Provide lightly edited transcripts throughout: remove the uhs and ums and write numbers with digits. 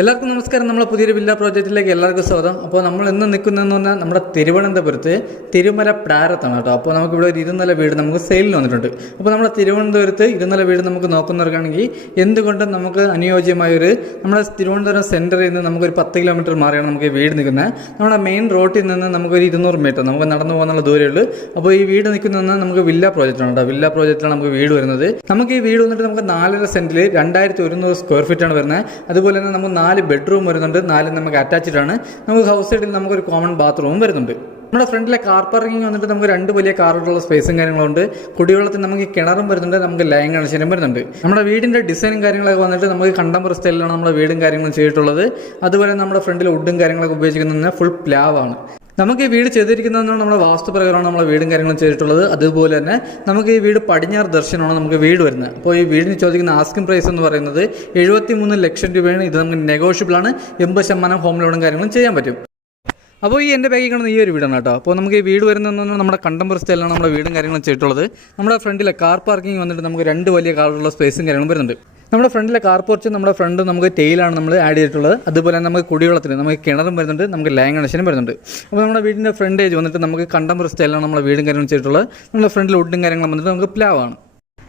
എല്ലാവർക്കും നമസ്കാരം. നമ്മളെ പുതിയൊരു വില്ല പ്രോജക്റ്റിലേക്ക് എല്ലാവർക്കും സ്വാഗതം. അപ്പോൾ നമ്മൾ ഇന്ന് നിൽക്കുന്നതെന്ന് പറഞ്ഞാൽ നമ്മുടെ തിരുവനന്തപുരത്ത് തിരുമല പ്രാരത്താണ് കേട്ടോ. അപ്പോൾ നമുക്കിവിടെ ഒരു 2 നില വീട് നമുക്ക് സെയിലിന് വന്നിട്ടുണ്ട്. അപ്പോൾ നമ്മുടെ തിരുവനന്തപുരത്ത് 2 നില വീട് നമുക്ക് നോക്കുന്നവർക്കാണെങ്കിൽ എന്തുകൊണ്ടും നമുക്ക് അനുയോജ്യമായൊരു നമ്മുടെ തിരുവനന്തപുരം സെൻറ്ററിൽ നിന്ന് നമുക്കൊരു 10 കിലോമീറ്റർ മാറിയാണ് നമുക്ക് ഈ വീട് നിൽക്കുന്നത്. നമ്മുടെ മെയിൻ റോഡിൽ നിന്ന് നമുക്കൊരു 200 മീറ്റർ നമുക്ക് നടന്നു പോകാനുള്ള ദൂരമേ ഉള്ളൂ. അപ്പോൾ ഈ വീട് നിൽക്കുന്നതെന്ന് നമുക്ക് വില്ല പ്രോജക്റ്റാണ് കേട്ടോ. വില്ല പ്രോജക്റ്റിലാണ് നമുക്ക് വീട് വരുന്നത്. നമുക്ക് ഈ വീട് വന്നിട്ട് നമുക്ക് 4.5 സെൻറ്റിൽ 2100 സ്ക്വയർ ഫീറ്റാണ് വരുന്നത്. അതുപോലെ തന്നെ നമുക്ക് 4 ബെഡ്റൂം വരുന്നുണ്ട്. 4 നമുക്ക് അറ്റാച്ച്ഡ് ആണ്. നമുക്ക് ഹൗസ് സൈഡിൽ നമുക്കൊരു കോമൺ ബാത്റൂമും വരുന്നുണ്ട്. നമ്മുടെ ഫ്രണ്ടിലെ കാർ പാർക്കിംഗ് വന്നിട്ട് നമുക്ക് 2 വലിയ കാറുകളുള്ള സ്പേസും കാര്യങ്ങളുണ്ട്. കുടിവെള്ളത്തിന് നമുക്ക് കിണറും വരുന്നുണ്ട്. നമുക്ക് ലൈൻ കണക്ഷനും വരുന്നുണ്ട്. നമ്മുടെ വീടിൻ്റെ ഡിസൈനും കാര്യങ്ങളൊക്കെ വന്നിട്ട് നമുക്ക് കണ്ടംപററി സ്റ്റൈലിലാണ് നമ്മുടെ വീടും കാര്യങ്ങളും ചെയ്തിട്ടുള്ളത്. അതുപോലെ നമ്മുടെ ഫ്രണ്ടിൽ വുഡും കാര്യങ്ങളൊക്കെ ഉപയോഗിക്കുന്നത് ഫുൾ പ്ലാവാണ്. നമുക്ക് ഈ വീട് ചെയ്തിരിക്കുന്നതെന്നാണ് നമ്മുടെ വാസ്തുപ്രകാരമാണ് നമ്മുടെ വീടും കാര്യങ്ങളും ചെയ്തിട്ടുള്ളത്. അതുപോലെ തന്നെ നമുക്ക് ഈ വീട് പടിഞ്ഞാറ് ദർശനമാണ് നമുക്ക് വീട് വരുന്നത്. അപ്പോൾ ഈ വീടിന് ചോദിക്കുന്ന ആസ്കിംഗ് പ്രൈസ് എന്ന് പറയുന്നത് 73 ലക്ഷം രൂപയാണ്. ഇത് നമുക്ക് നെഗോഷ്യബിൾ ആണ്. 80% ഹോം ലോണും കാര്യങ്ങളും ചെയ്യാൻ പറ്റും. അപ്പോൾ ഈ എൻ്റെ ബാഗിൽ കാണുന്ന ഈ ഒരു വീടാണ് കേട്ടോ. അപ്പോൾ നമുക്ക് ഈ വീട് വരുന്നതെന്ന് നമ്മുടെ കണ്ടംപററി സ്റ്റൈലാണ് നമ്മുടെ വീടും കാര്യങ്ങളും ചെയ്തിട്ടുള്ളത്. നമ്മുടെ ഫ്രണ്ടിലെ കാർ പാർക്കിംഗ് വന്നിട്ട് നമുക്ക് 2 വലിയ കാറുള്ള സ്പേസും കാര്യങ്ങളും വരുന്നുണ്ട്. നമ്മുടെ ഫ്രണ്ടിലെ കാർ പോർച്ച് നമ്മുടെ ഫ്രണ്ട് നമുക്ക് ടെയിലാണ് നമ്മൾ ആഡ് ചെയ്തിട്ടുള്ളത്. അതുപോലെ തന്നെ നമുക്ക് കുടിവെള്ളത്തിന് നമുക്ക് കിണറും വരുന്നുണ്ട്. നമുക്ക് ലൈൻ കണക്ഷനും വരുന്നുണ്ട്. അപ്പോൾ നമ്മുടെ വീടിൻ്റെ ഫ്രണ്ടേജ് വന്നിട്ട് നമുക്ക് കണ്ടംപററി സ്റ്റൈലാണ് നമ്മുടെ വീടും കാര്യങ്ങളും ചെയ്തിട്ടുള്ളത്. നമ്മുടെ ഫ്രണ്ടിൽ വുഡും കാര്യങ്ങളും വന്നിട്ട് നമുക്ക് പ്ലാവാണ്.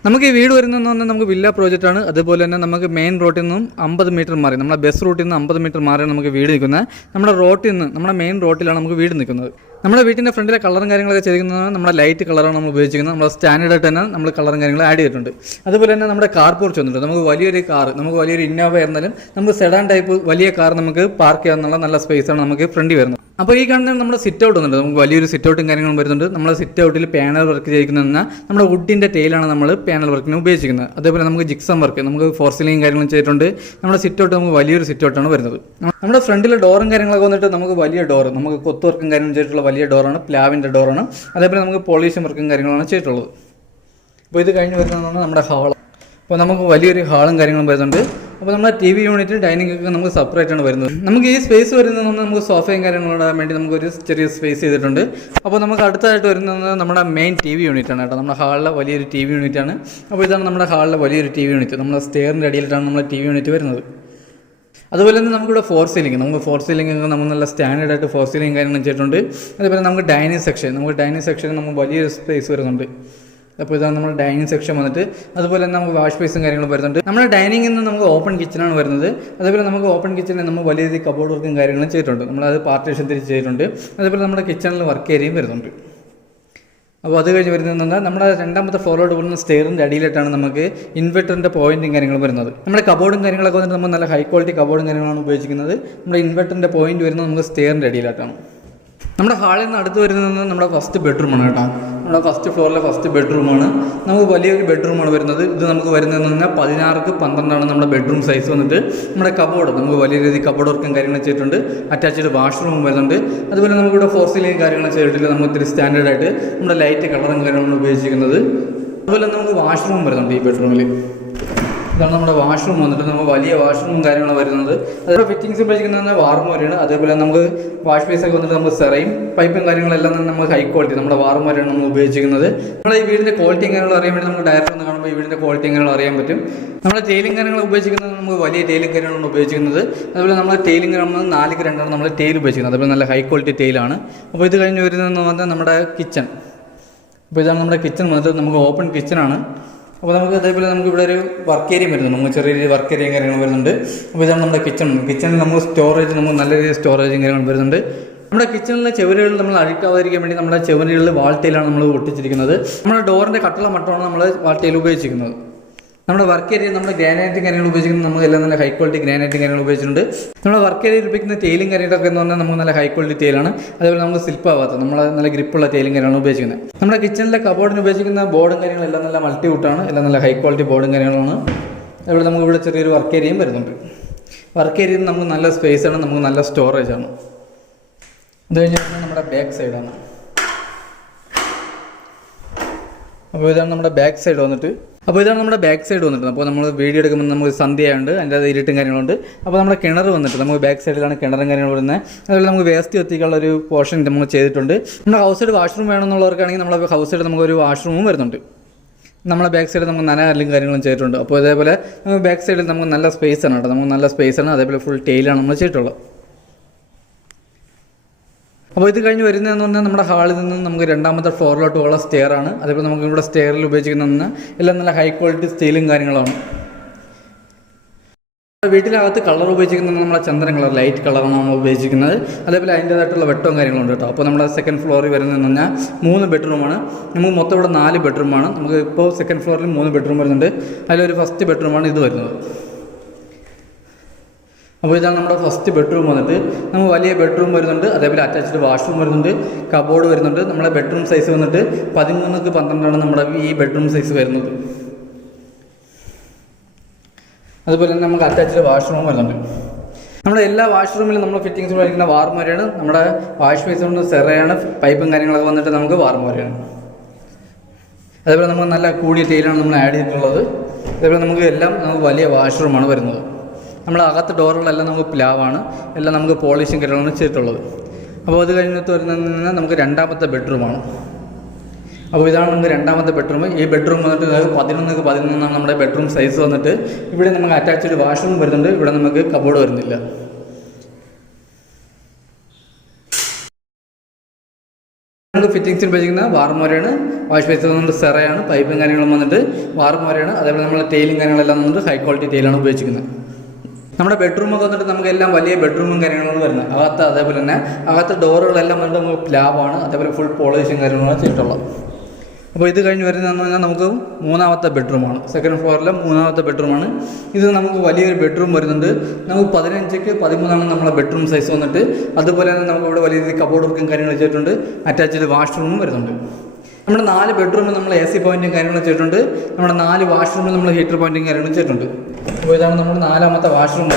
നമുക്ക് ഈ വീട് വരുന്നതെന്ന് പറഞ്ഞാൽ നമുക്ക് വില്ല പ്രോജക്റ്റാണ്. അതുപോലെ തന്നെ നമുക്ക് മെയിൻ റോഡിൽ നിന്നും 50 മീറ്റർ മാറി നമ്മുടെ ബസ് റൂട്ടിൽ നിന്ന് 50 മീറ്റർ മാറിയാണ് നമുക്ക് വീട് നിൽക്കുന്നത്. നമ്മുടെ റോട്ടിൽ നിന്ന് നമ്മുടെ മെയിൻ റോട്ടിലാണ് നമുക്ക് വീട് നിൽക്കുന്നത്. നമ്മുടെ വീട്ടിൻ്റെ ഫ്രണ്ടിലെ കളറും കാര്യങ്ങളൊക്കെ ചെയ്തിരിക്കുന്നത് നമ്മുടെ ലൈറ്റ് കളറാണ് നമ്മൾ ഉപയോഗിക്കുന്നത്. നമ്മുടെ സ്റ്റാൻഡേർഡായിട്ട് തന്നെ നമ്മൾ കളറും കാര്യങ്ങൾ ആഡ് ചെയ്തിട്ടുണ്ട്. അതുപോലെ തന്നെ നമ്മുടെ കാർ പോർച്ച് വന്നിട്ടുണ്ട്. നമുക്ക് വലിയൊരു കാർ നമുക്ക് വലിയൊരു ഇന്നോവ ആയിരുന്നാലും നമുക്ക് സെഡാൻ ടൈപ്പ് വലിയ കാർ നമുക്ക് പാർക്ക് ചെയ്യാനുള്ള നല്ല സ്പേസാണ് നമുക്ക് ഫ്രണ്ടിൽ വരുന്നത്. അപ്പോൾ ഈ കാണുന്ന നമ്മുടെ സിറ്റ് ഔട്ട് വന്നിട്ട് നമുക്ക് വലിയൊരു സിറ്റ് ഔട്ടും കാര്യങ്ങളും വരുന്നുണ്ട്. നമ്മുടെ സിറ്റ് ഔട്ടിൽ പാനൽ വർക്ക് ചെയ്തിരിക്കുന്ന നമ്മുടെ വുഡിൻ്റെ ടൈലാണ് നമ്മൾ പാനൽ വർക്കിന് ഉപയോഗിച്ചിരിക്കുന്നത്. അതേപോലെ നമുക്ക് ജിക്സം വർക്ക് നമുക്ക് ഫോർ സീലിംഗ് കാര്യങ്ങളും ചെയ്തിട്ടുണ്ട്. നമ്മുടെ സിറ്റ് ഔട്ട് നമുക്ക് വലിയൊരു സിറ്റ് ഔട്ടാണ് വരുന്നത്. നമ്മുടെ ഫ്രണ്ടിലെ ഡോറും കാര്യങ്ങളൊക്കെ വന്നിട്ട് നമുക്ക് വലിയ ഡോർ നമുക്ക് കൊത്ത് വർക്കും കാര്യങ്ങളും ചെയ്തിട്ടുള്ള വലിയ ഡോറാണ്. പ്ലാവിൻ്റെ ഡോറാണ്. അതേപോലെ നമുക്ക് പോളിഷും വർക്കും കാര്യങ്ങളാണ് ചെയ്തിട്ടുള്ളത്. അപ്പോൾ ഇത് കഴിഞ്ഞ് വരുന്നതാണ് നമ്മുടെ ഹാൾ. അപ്പോൾ നമുക്ക് വലിയൊരു ഹാളും കാര്യങ്ങളും വരുന്നുണ്ട്. അപ്പോൾ നമ്മുടെ TV യൂണിറ്റ് ഡൈനിങ് ഒക്കെ നമുക്ക് സെപ്പറേറ്റ് ആണ് വരുന്നത്. നമുക്ക് ഈ സ്പേസ് വരുന്നത് നമുക്ക് സോഫയും കാര്യങ്ങളും ഇടാൻ വേണ്ടി നമുക്കൊരു ചെറിയ സ്പേസ് ചെയ്തിട്ടുണ്ട്. അപ്പോൾ നമുക്ക് അടുത്തതായിട്ട് വരുന്നത് നമ്മുടെ മെയിൻ TV യൂണിറ്റ് ആണ് കേട്ടോ. നമ്മുടെ ഹാളിലെ വലിയൊരു TV യൂണിറ്റ് ആണ്. അപ്പോൾ ഇതാണ് നമ്മുടെ ഹാളിലെ വലിയൊരു TV യൂണിറ്റ്. നമ്മുടെ സ്റ്റെയറിൻ്റെ അടിയിലിട്ടാണ് നമ്മുടെ TV യൂണിറ്റ് വരുന്നത്. അതുപോലെ തന്നെ നമുക്കിവിടെ ഫോർ സീലിംഗ് നമ്മൾ നല്ല സ്റ്റാൻഡേർഡായിട്ട് ഫോർ സീലിംഗ് കാര്യങ്ങളും ചെയ്തിട്ടുണ്ട്. അതേപോലെ നമുക്ക് ഡൈനിങ് സെക്ഷൻ നമുക്ക് വലിയൊരു സ്പേസ് വരുന്നുണ്ട്. അപ്പോൾ ഇതാണ് നമ്മുടെ ഡൈനിങ് സെക്ഷൻ വന്നിട്ട്. അതുപോലെ തന്നെ നമുക്ക് വാഷ് ബേസും കാര്യങ്ങളും വരുന്നുണ്ട്. നമ്മുടെ ഡൈനിങ്ങിൽ നിന്ന് നമുക്ക് ഓപ്പൺ കിച്ചണാണ് വരുന്നത്. അതേപോലെ നമുക്ക് ഓപ്പൺ കിച്ചണിൽ നമ്മൾ വലിയ രീതിയിൽ കബോർഡ് വർക്കും കാര്യങ്ങളും ചെയ്തിട്ടുണ്ട്. നമ്മളത് പാർട്ടീഷൻ തിരിച്ച് ചെയ്തിട്ടുണ്ട്. അതേപോലെ നമ്മുടെ കിച്ചണിൽ വർക്ക് ഏരിയയും വരുന്നുണ്ട്. അപ്പോൾ അത് കഴിഞ്ഞ് വരുന്നത് നമ്മുടെ 2ാമത്തെ ഫ്ലോറിലോട്ട് പോകുന്ന സ്റ്റെയറിൻ്റെ അടിയിലായിട്ടാണ് നമുക്ക് ഇൻവെർട്ടറിൻ്റെ പോയിന്റും കാര്യങ്ങളും വരുന്നത്. നമ്മുടെ കബോർഡും കാര്യങ്ങളൊക്കെ വന്നിട്ട് നമ്മൾ നല്ല ഹൈ ക്വാളിറ്റി കബോർഡും കാര്യങ്ങളാണ് ഉപയോഗിക്കുന്നത്. നമ്മുടെ ഇൻവെർട്ടറിൻ്റെ പോയിന്റ് വരുന്നത് നമുക്ക് സ്റ്റെയറിൻ്റെ അടിയിലായിട്ടാണ്. നമ്മുടെ ഹാളിൽ നിന്ന് അടുത്ത് വരുന്നത് നമ്മുടെ ഫസ്റ്റ് ബെഡ്റൂമാണ് കേട്ടോ. നമ്മുടെ ഫസ്റ്റ് ഫ്ലോറിലെ ഫസ്റ്റ് ബെഡ്റൂമാണ്. നമുക്ക് വലിയൊരു ബെഡ്റൂമാണ് വരുന്നത്. ഇത് നമുക്ക് വരുന്നതെന്ന് പറഞ്ഞാൽ 16ക്ക് 12 നമ്മുടെ ബെഡ്റൂം സൈസ് വന്നിട്ട്. നമ്മുടെ കബോർഡ് നമുക്ക് വലിയ രീതിയിൽ കബോർഡ് വർക്കും കാര്യങ്ങളും ചെയ്തിട്ടുണ്ട്. അറ്റാച്ച്ഡ് വാഷ്റൂമും വരുന്നുണ്ട്. അതുപോലെ നമുക്കിവിടെ ഫോർ സീലിംഗ് കാര്യങ്ങളും ചെയ്തിട്ടില്ല. നമുക്ക് ഇത്തിരി സ്റ്റാൻഡേർഡായിട്ട് നമ്മുടെ ലൈറ്റ് കളറും കാര്യങ്ങളാണ് ഉപയോഗിച്ചിരിക്കുന്നത്. അതുപോലെ നമുക്ക് വാഷ്റൂം വരുന്നുണ്ട് ഈ ബെഡ്റൂമിൽ. ഇതാണ് നമ്മുടെ വാഷ്റൂം വന്നിട്ട് നമുക്ക് വലിയ വാഷ്റൂമും കാര്യങ്ങളും വരുന്നത്. അതുപോലെ ഫിറ്റിംഗ്സ് ഉപയോഗിക്കുന്നത് വാർമോരിയാണ്. അതേപോലെ നമുക്ക് വാഷ് ബേസൊക്കെ വന്നിട്ട് നമുക്ക് സെറയും പൈപ്പും കാര്യങ്ങളെല്ലാം തന്നെ നമുക്ക് ഹൈ ക്വാളിറ്റി നമ്മുടെ വാർമോരിയാണ് നമ്മൾ ഉപയോഗിച്ചിരിക്കുന്നത്. നമ്മുടെ ഈ വീടിൻ്റെ ക്വാളിറ്റിയും കാര്യങ്ങളും അറിയാൻ വേണ്ടി നമുക്ക് ഡയറക്റ്റ് ഒന്ന് കാണുമ്പോൾ ഈ വീടിൻ്റെ ക്വാളിറ്റിയും കാര്യങ്ങളും അറിയാൻ പറ്റും. നമ്മുടെ ടൈലിംഗ് കാര്യങ്ങൾ ഉപയോഗിക്കുന്നത് നമുക്ക് വലിയ ടൈലിംഗ് കാര്യങ്ങളാണ് ഉപയോഗിക്കുന്നത്. അതുപോലെ നമ്മൾ ടൈലിംഗ് 4ക്ക് 2 നമ്മൾ ടൈൽ ഉപയോഗിക്കുന്നത്. അതുപോലെ നല്ല ഹൈ ക്വാളിറ്റി ടൈലാണ്. അപ്പോൾ ഇത് കഴിഞ്ഞ് വരുന്നതെന്ന് പറഞ്ഞാൽ നമ്മുടെ കിച്ചൺ. അപ്പോൾ ഇതാണ് നമ്മുടെ കിച്ചൺ വന്നിട്ട് നമുക്ക് ഓപ്പൺ കിച്ചണാണ്. അപ്പോൾ നമുക്ക് അതേപോലെ നമുക്ക് ഇവിടെ ഒരു വർക്ക് ഏരിയ വരുന്നുണ്ട്. നമുക്ക് ചെറിയ വർക്ക് ഏരിയയും കാര്യങ്ങളും വരുന്നുണ്ട്. അപ്പോൾ ഇതാണ് നമ്മുടെ കിച്ചണിൽ നമുക്ക് സ്റ്റോറേജ് നമുക്ക് നല്ല രീതിയിൽ സ്റ്റോറേജും കാര്യങ്ങളും വരുന്നുണ്ട്. നമ്മുടെ കിച്ചണിലെ ചുവരുകൾ നമ്മൾ അഴുക്കാതിരിക്കാൻ വേണ്ടി നമ്മുടെ ചുവരുകളിൽ വാൾട്ടയിലാണ് നമ്മൾ ഒട്ടിച്ചിരിക്കുന്നത്. നമ്മുടെ ഡോറിൻ്റെ കട്ടള മട്ടമാണ് നമ്മൾ വാൾട്ടയിൽ ഉപയോഗിച്ചിരിക്കുന്നത്. നമ്മുടെ വർക്ക് ഏരിയ നമ്മൾ ഗ്രാനൈറ്റും കാര്യങ്ങൾ ഉപയോഗിക്കുന്നത് നമുക്ക് എല്ലാം നല്ല ഹൈ ക്വാളിറ്റി ഗ്രാനൈറ്റും കാര്യങ്ങൾ ഉപയോഗിച്ചിട്ടുണ്ട്. നമ്മുടെ വർക്ക് ഏരിയയിൽ ഉപയോഗിക്കുന്ന ടൈലും കാര്യങ്ങളൊക്കെ എന്ന് പറഞ്ഞാൽ നമുക്ക് നല്ല ഹൈ ക്വാളിറ്റി ടൈലാണ്. അതേപോലെ നമുക്ക് സ്ലിപ്പാവാത്ത നമ്മൾ നല്ല ഗ്രിപ്പുള്ള ടൈലും കാര്യങ്ങളാണ് ഉപയോഗിക്കുന്നത്. നമ്മുടെ കിച്ചണിലെ കബോർഡിന് ഉപയോഗിക്കുന്ന ബോർഡും കാര്യങ്ങളെല്ലാം നല്ല മൾട്ടി വുഡാണ്. എല്ലാം നല്ല ഹൈ ക്വാളിറ്റി ബോർഡും കാര്യങ്ങളാണ്. അതുപോലെ നമുക്ക് ഇവിടെ ചെറിയൊരു വർക്ക് ഏരിയയും വരുന്നുണ്ട്. വർക്ക് ഏരിയയിൽ നമുക്ക് നല്ല സ്പേസാണ്. നമുക്ക് നല്ല സ്റ്റോറേജാണ്. അത് കഴിഞ്ഞാൽ നമ്മുടെ ബാക്ക് സൈഡാണ്. അപ്പോൾ ഇതാണ് നമ്മുടെ ബാക്ക് സൈഡ് വന്നിട്ട്. അപ്പോൾ നമ്മൾ വീഡിയോ എടുക്കുമ്പോൾ നമുക്ക് സന്ധ്യയുണ്ട്. അതിൻ്റെ അത് ഇരുട്ടും കാര്യങ്ങളുണ്ട്. അപ്പോൾ നമ്മുടെ കിണർ വന്നിട്ട് നമുക്ക് ബാക്ക് സൈഡിലാണ് കിണറും കാര്യങ്ങൾ വരുന്നത്. അതുപോലെ നമുക്ക് വേസ്റ്റ് എത്തിക്കാനുള്ള ഒരു പോർഷൻ നമ്മൾ ചെയ്തിട്ടുണ്ട്. നമ്മുടെ ഹൗസ് സൈഡ് വാഷ്റൂം വേണമെന്നുള്ളവർക്കാണെങ്കിൽ നമ്മുടെ ഹൗസ് സൈഡ് നമുക്കൊരു വാഷ്റൂമും വരുന്നുണ്ട്. നമ്മളെ ബാക്ക് സൈഡിൽ നമുക്ക് നനകല്ലും കാര്യങ്ങളും ചെയ്തിട്ടുണ്ട്. അപ്പോൾ ഇതേപോലെ നമുക്ക് ബാക്ക് സൈഡിൽ നമുക്ക് നല്ല സ്പേസ് ആണ് കേട്ടോ, നമുക്ക് നല്ല സ്പേസ് ആണ്. അതേപോലെ ഫുൾ ടെയിലാണ് നമ്മൾ ചെയ്തിട്ടുള്ളത്. അപ്പോൾ ഇത് കഴിഞ്ഞ് വരുന്നതെന്ന് പറഞ്ഞാൽ നമ്മുടെ ഹാളിൽ നിന്ന് നമുക്ക് രണ്ടാമത്തെ ഫ്ലോറിലോട്ട് ഉള്ള സ്റ്റെയർ ആണ്. അതേപോലെ നമുക്ക് ഇവിടെ സ്റ്റെയറിൽ ഉപയോഗിക്കുന്ന എല്ലാം നല്ല ഹൈ ക്വാളിറ്റി സ്റ്റീലും കാര്യങ്ങളാണ്. വീട്ടിനകത്ത് കളർ ഉപയോഗിച്ചിരിക്കുന്നത് നമ്മളെ ചന്ദന കളർ, ലൈറ്റ് കളറാണ് നമ്മൾ ഉപയോഗിച്ചിരിക്കുന്നത്. അതേപോലെ അതിൻ്റേതായിട്ടുള്ള വെട്ടവും കാര്യങ്ങളുണ്ട് കേട്ടോ. അപ്പോൾ നമ്മുടെ സെക്കൻഡ് ഫ്ലോറിൽ വരുന്നതെന്ന് പറഞ്ഞാൽ 3 ബെഡ്റൂമാണ്. നമുക്ക് മൊത്തം ഇവിടെ 4 ബെഡ്റൂമാണ്. നമുക്ക് ഇപ്പോൾ സെക്കൻഡ് ഫ്ലോറിൽ 3 ബെഡ്റൂം വരുന്നുണ്ട്. അതിലൊരു ഫസ്റ്റ് ബെഡ്റൂമാണ് ഇത് വരുന്നത്. അപ്പോൾ ഇതാണ് നമ്മുടെ ഫസ്റ്റ് ബെഡ്റൂം വന്നിട്ട്. നമുക്ക് വലിയ ബെഡ്റൂം വരുന്നുണ്ട്, അതേപോലെ അറ്റാച്ച്ഡ് വാഷ്റൂം വരുന്നുണ്ട്, കബോർഡ് വരുന്നുണ്ട്. നമ്മുടെ ബെഡ്റൂം സൈസ് വന്നിട്ട് 13x12 നമ്മുടെ ഈ ബെഡ്റൂം സൈസ് വരുന്നത്. അതുപോലെ തന്നെ നമുക്ക് അറ്റാച്ച്ഡ് വാഷ്റൂം വരുന്നുണ്ട്. നമ്മുടെ എല്ലാ വാഷ്റൂമിലും നമ്മൾ ഫിറ്റിങ്സ് ഉപയോഗിക്കുന്ന വാർമോരയാണ്. നമ്മുടെ വാഷ് ബേസ് കൊണ്ട് സെറയാണ്, പൈപ്പും കാര്യങ്ങളൊക്കെ വന്നിട്ട് നമുക്ക് വാർമോരയാണ്. അതേപോലെ നമുക്ക് നല്ല കൂടിയ ടൈലാണ് നമ്മൾ ആഡ് ചെയ്തിട്ടുള്ളത്. അതേപോലെ നമുക്ക് വലിയ വാഷ്റൂമാണ് വരുന്നത്. നമ്മുടെ അകത്ത് ഡോറുകളെല്ലാം നമുക്ക് പ്ലാവാണ്, എല്ലാം നമുക്ക് പോളിഷും കാര്യങ്ങളാണ് ചെയ്തിട്ടുള്ളത്. അപ്പോൾ അത് കഴിഞ്ഞിട്ട് വരുന്നത് നമുക്ക് രണ്ടാമത്തെ ബെഡ്റൂമാണ്. അപ്പോൾ ഇതാണ് നമുക്ക് രണ്ടാമത്തെ ബെഡ്റൂം. ഈ ബെഡ്റൂം വന്നിട്ട് 11x11 നമ്മുടെ ബെഡ്റൂം സൈസ് വന്നിട്ട്. ഇവിടെ നമുക്ക് അറ്റാച്ച്ഡ് വാഷ്റൂം വരുന്നുണ്ട്. ഇവിടെ നമുക്ക് കബോർഡ് വരുന്നില്ല. നമുക്ക് ഫിറ്റിങ്സിൽ ഉപയോഗിക്കുന്ന വാർമോരയാണ്, വാഷ് ബേസ് വന്നിട്ട് സെറയാണ്, പൈപ്പും കാര്യങ്ങളും വന്നിട്ട് വാർമോരയാണ്. അതേപോലെ നമ്മുടെ ടൈലും കാര്യങ്ങളെല്ലാം വന്നിട്ട് ഹൈ ക്വാളിറ്റി ടൈലാണ് ഉപയോഗിക്കുന്നത്. നമ്മുടെ ബെഡ്റൂമൊക്കെ വന്നിട്ട് നമുക്കെല്ലാം വലിയ ബെഡ്റൂമും കാര്യങ്ങളാണ് വരുന്നത്. അതേപോലെ തന്നെ അകത്ത് ഡോറുകളെല്ലാം വന്നിട്ട് നമുക്ക് പ്ലാവാണ്, അതേപോലെ ഫുൾ പോളിഷും കാര്യങ്ങളാണ് ചെയ്തിട്ടുള്ളത്. അപ്പോൾ ഇത് കഴിഞ്ഞ് വരുന്നതെന്ന് പറഞ്ഞാൽ നമുക്ക് 3ാമത്തെ ബെഡ്റൂമാണ്. സെക്കൻഡ് ഫ്ലോറിലെ 3ാമത്തെ ബെഡ്റൂമാണ്. ഇത് നമുക്ക് വലിയൊരു ബെഡ്റൂം വരുന്നുണ്ട്. നമുക്ക് 15x13 നമ്മളെ ബെഡ്റൂം സൈസ് വന്നിട്ട്. അതുപോലെ തന്നെ നമുക്ക് ഇവിടെ വലിയ രീതിയിൽ കബോർഡ് വർക്കും കാര്യങ്ങൾ ചെയ്തിട്ടുണ്ട്. അറ്റാച്ച്ഡ് വാഷ്റൂമും വരുന്നുണ്ട്. നമ്മുടെ 4 ബെഡ്റൂമിൽ നമ്മൾ AC പോയിന്റും കാര്യങ്ങളും ചെയ്തിട്ടുണ്ട്. നമ്മുടെ 4 വാഷ്റൂമിൽ നമ്മൾ ഹീറ്റർ പോയിന്റും കാര്യങ്ങളും ചെയ്തിട്ടുണ്ട്. അപ്പോൾ ഇതാണ് നമ്മുടെ 4ാമത്തെ വാഷ്റൂം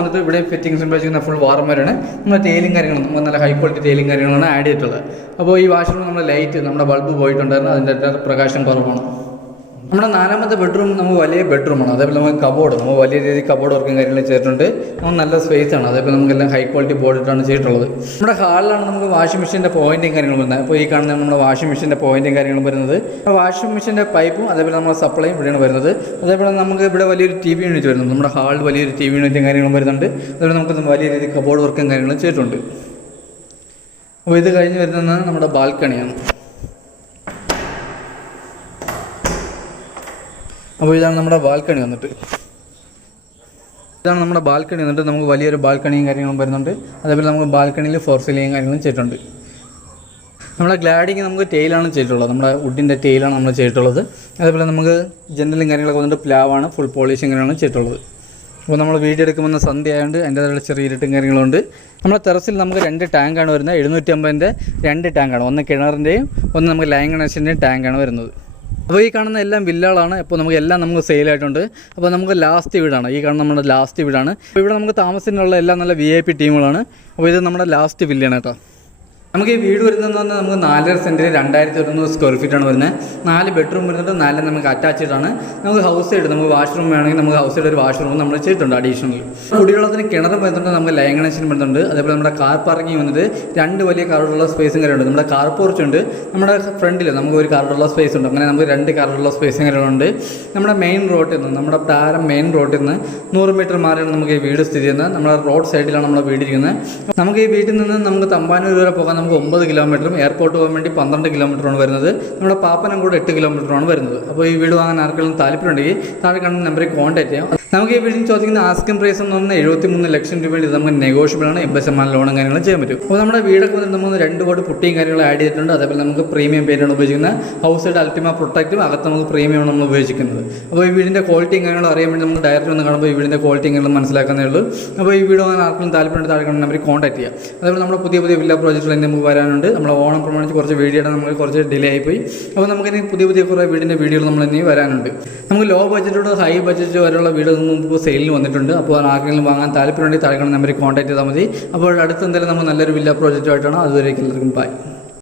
വന്നിട്ട്. ഇവിടെ ഫിറ്റിംഗ്സ് ഉപയോഗിക്കുന്ന ഫുൾ വാർമോരാണ്. നമ്മുടെ ടൈലും കാര്യങ്ങളും നമ്മൾ നല്ല ഹൈ ക്വാളിറ്റി ടൈലും കാര്യങ്ങളാണ് ആഡ് ചെയ്തിട്ടുള്ളത്. അപ്പോൾ ഈ വാഷ്റൂമിൽ നമ്മുടെ ലൈറ്റ്, നമ്മുടെ ബൾബ് പോയിട്ടുണ്ടായിരുന്നു, അതിൻ്റെ പ്രകാശം കുറവാണ്. നമ്മുടെ 4ാമത്തെ ബെഡ്റൂം നമുക്ക് വലിയ ബെഡ്റൂമാണ്. അതേപോലെ നമുക്ക് കബോർഡ്, നമുക്ക് വലിയ രീതിയിൽ കബോർഡ് വർക്കും കാര്യങ്ങളും ചെയ്തിട്ടുണ്ട്. നമുക്ക് നല്ല സ്പേസ് ആണ്. അതേപോലെ നമുക്കെല്ലാം ഹൈ ക്വാളിറ്റി ബോർഡിട്ടാണ് ചെയ്തിട്ടുള്ളത്. നമ്മുടെ ഹാളിലാണ് നമുക്ക് വാഷിംഗ് മെഷീൻ്റെ പോയിന്റും കാര്യങ്ങളും വരുന്നത്. അപ്പോൾ ഈ കാണുന്ന നമ്മുടെ വാഷിംഗ് മെഷീൻ്റെ പോയിന്റും കാര്യങ്ങളും വരുന്നത്. വാഷിംഗ് മെഷീൻ്റെ പൈപ്പും അതേപോലെ നമ്മുടെ സപ്ലൈയും ഇവിടെയാണ് വരുന്നത്. അതേപോലെ നമുക്ക് ഇവിടെ വലിയൊരു TV യൂണിറ്റ് വരുന്നുണ്ട്. നമ്മുടെ ഹാളിൽ വലിയൊരു TV യൂണിറ്റും കാര്യങ്ങളും വരുന്നുണ്ട്. അതുപോലെ നമുക്ക് വലിയ രീതിയിൽ കബോർഡ് വർക്കും കാര്യങ്ങളും ചെയ്തിട്ടുണ്ട്. അപ്പോൾ ഇത് കഴിഞ്ഞ് വരുന്നത് നമ്മുടെ ബാൽക്കണിയാണ്. അപ്പോൾ ഇതാണ് നമ്മുടെ ബാൽക്കണി വന്നിട്ട്. നമുക്ക് വലിയൊരു ബാൽക്കണിയും കാര്യങ്ങളും വരുന്നുണ്ട്. അതേപോലെ നമുക്ക് ബാൽക്കണിയിൽ ഫോർ സീലിംഗ് കാര്യങ്ങളും ചെയ്തിട്ടുണ്ട്. നമ്മുടെ ഗ്ലാഡിങ് നമുക്ക് ടൈലാണ് ചെയ്തിട്ടുള്ളത്. നമ്മുടെ വുഡിൻ്റെ ടൈലാണ് നമ്മൾ ചെയ്തിട്ടുള്ളത്. അതേപോലെ നമുക്ക് ജനലും കാര്യങ്ങളൊക്കെ വന്നിട്ട് പ്ലാവാണ്, ഫുൾ പോളിഷും കാര്യങ്ങളാണ് ചെയ്തിട്ടുള്ളത്. അപ്പോൾ നമ്മൾ വീഡിയോ എടുക്കുമ്പോൾ സന്ധ്യ ആയതുകൊണ്ട് അതിൻ്റേതായുള്ള ചെറിയ ഇരുട്ടും കാര്യങ്ങളുണ്ട്. നമ്മുടെ ടെറസിൽ നമുക്ക് 2 ടാങ്കാണ് വരുന്നത്. 750-ൻ്റെ 2 ടാങ്കാണ്. ഒന്ന് കിണറിൻ്റെയും ഒന്ന് നമുക്ക് ലൈൻ കണക്ഷൻ്റെയും ടാങ്കാണ് വരുന്നത്. അപ്പോൾ ഈ കാണുന്ന എല്ലാം വില്ലകളാണ്. അപ്പോൾ നമുക്ക് സെയിലായിട്ടുണ്ട്. അപ്പോൾ നമുക്ക് ലാസ്റ്റ് വീടാണ് ഈ കാണുന്ന നമ്മുടെ ലാസ്റ്റ് വീടാണ്. അപ്പോൾ ഇവിടെ നമുക്ക് താമസത്തിനുള്ള എല്ലാം നല്ല VIP ടീമുകളാണ്. അപ്പോൾ ഇത് നമ്മുടെ ലാസ്റ്റ് വില്ലയാണ് കേട്ടോ. നമുക്ക് ഈ വീട് വരുന്നതെന്ന് പറഞ്ഞാൽ നമുക്ക് 4.5 സെൻറ്റിൽ 2100 സ്ക്വയർ ഫീറ്റാണ് വരുന്നത്. 4 ബെഡ്റൂം വരുന്നുണ്ട്, 4 നമുക്ക് അറ്റാച്ച്ഡ് ആണ്. നമുക്ക് ഹൗസ് സൈഡ് നമുക്ക് വാഷ്റൂം വേണമെങ്കിൽ നമുക്ക് ഹൗസ് സൈഡ് ഒരു വാഷ്റൂം നമ്മൾ ചെയ്തിട്ടുണ്ട് അഡീഷണൽ. കുടിവെള്ളത്തിന് കിണറും വരുന്നുണ്ട്, നമുക്ക് ലൈൻ കണക്ഷൻ വരുന്നുണ്ട്. അതേപോലെ നമ്മുടെ കാർ പാർക്കിംഗ് വന്നിട്ട് 2 വലിയ കാറുള്ള സ്പേസും കാര്യമുണ്ട്. നമ്മുടെ കാർ പോർച്ച് ഉണ്ട്. നമ്മുടെ ഫ്രണ്ടിൽ നമുക്ക് ഒരു കാറുള്ള സ്പേസ് ഉണ്ട്. അങ്ങനെ നമുക്ക് 2 കാറുള്ള സ്പേസും കാര്യങ്ങളുണ്ട്. നമ്മുടെ മെയിൻ റോഡിൽ നിന്ന്, നമ്മുടെ താരം മെയിൻ റോഡിൽ നിന്ന് 100 മീറ്റർ മാറിയാണ് നമുക്ക് ഈ വീട് സ്ഥിതി ചെയ്യുന്നത്. നമ്മുടെ റോഡ് സൈഡിലാണ് നമ്മുടെ വീട് ഇരിക്കുന്നത്. നമുക്ക് ഈ വീട്ടിൽ നിന്ന് നമുക്ക് തമ്പാനൂർ വരെ പോകാൻ നമുക്ക് 9 കിലോമീറ്ററും എയർപോർട്ട് പോകാൻ വേണ്ടി 12 കിലോമീറ്ററാണ് വരുന്നത്. നമ്മുടെ പാപ്പനംകോട് 8 കിലോമീറ്ററാണ് വരുന്നത്. അപ്പോൾ ഈ വീട് വാങ്ങാൻ ആർക്കെങ്കിലും താല്പര്യമുണ്ടെങ്കിൽ താഴെ കാണുന്ന നമ്പറിൽ കോൺടാക്ട് ചെയ്യാം. നമുക്ക് ഈ വീടിന് ചോദിക്കുന്ന ആസ്കിംഗ് പ്രൈസ് എന്ന് പറഞ്ഞാൽ 73 ലക്ഷം രൂപ. ഇത് നമുക്ക് നെഗോഷ്യബിൾ ആണ്. 80% ലോണും കാര്യങ്ങളും ചെയ്യാൻ പറ്റും. അപ്പോൾ നമ്മുടെ വീടൊക്കെ വന്നിട്ട് നമ്മൾ 2 കോടി പുട്ടിയും കാര്യങ്ങളും ആഡ് ചെയ്തിട്ടുണ്ട്. അതേപോലെ നമുക്ക് പ്രീമിയം പെയിൻ്റാണ് ഉപയോഗിക്കുന്നത്. ഹൗസ് സൈഡ് അൾട്ടിമ പ്രൊട്ടക്റ്റും അകത്ത് നമുക്ക് പ്രീമിയമാണ് നമ്മൾ ഉപയോഗിക്കുന്നത്. അപ്പോൾ ഈ വീടിൻ്റെ ക്വാളിറ്റിയും കാര്യങ്ങളും അറിയാൻ വേണ്ടി നമുക്ക് ഡയറക്റ്റ് ഒന്ന് കാണുമ്പോൾ ഈ വീടിൻ്റെ ക്വാളിറ്റിയും കാര്യങ്ങളും മനസ്സിലാക്കുന്നേ ഉള്ളൂ. അപ്പോൾ ഈ വീട് വാങ്ങാൻ ആർക്കും താല്പര്യമുണ്ട് താഴെ കാണുന്ന നമ്പറിൽ കോൺടാക്ട് ചെയ്യാം. അതേപോലെ നമ്മുടെ പുതിയ വില്ല പ്രോജക്റ്റുകൾ നമുക്ക് വരാനുണ്ട്. നമ്മൾ ഓണം പ്രമാണിച്ച് കുറച്ച് വീഡിയോ ഇടാൻ നമുക്ക് കുറച്ച് ഡിലേ ആയിപ്പോയി. അപ്പോൾ നമുക്കിനി പുതിയ കുറേ വീടിൻ്റെ വീഡിയോകൾ നമ്മൾ ഇനി വരാനുണ്ട്. നമുക്ക് ലോ ബഡ്ജറ്റോട് ഹൈ ബഡ്ജറ്റ് വരെയുള്ള വീടുകൾ മുമ്പ് സെയിലിന് വന്നിട്ടുണ്ട്. അപ്പോൾ ആർക്കെങ്കിലും വാങ്ങാൻ താല്പര്യമുണ്ടെങ്കിൽ താഴെ കാണുന്ന നമ്പറിൽ കോൺടാക്ട് ചെയ്താൽ മതി. അപ്പോൾ അടുത്ത് എന്തായാലും നമുക്ക് നല്ലൊരു വില്ല പ്രോജക്റ്റുമായിട്ടാണ്. അതുവരേക്കും എല്ലാവർക്കും ബൈ.